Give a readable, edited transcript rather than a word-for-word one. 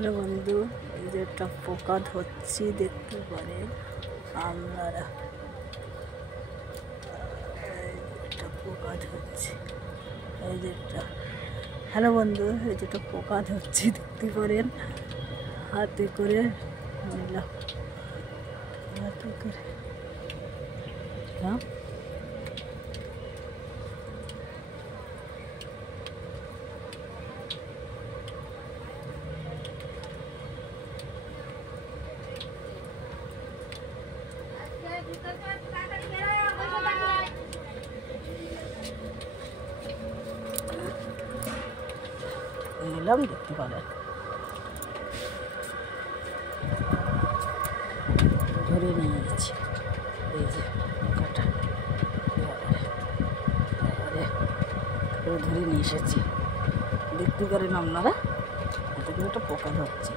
Hello বন্ধু, এই যে একটা পোকা ধরছি দেখতে পারেন আপনারা। একটা পোকা ধরছি, এই যে হ্যালো বন্ধু, এই যে একটা পোকা ধরছি দেখতে পারেন। হাতে করে নিলাম, হাতে করে নিলাম, দেখতে পারেন ধরে নিয়ে গেছি। এই যে পোকাটা ধরে নিয়ে এসেছি দেখতে পারেন আপনারা। হাতে করে একটা পোকা ধরছি।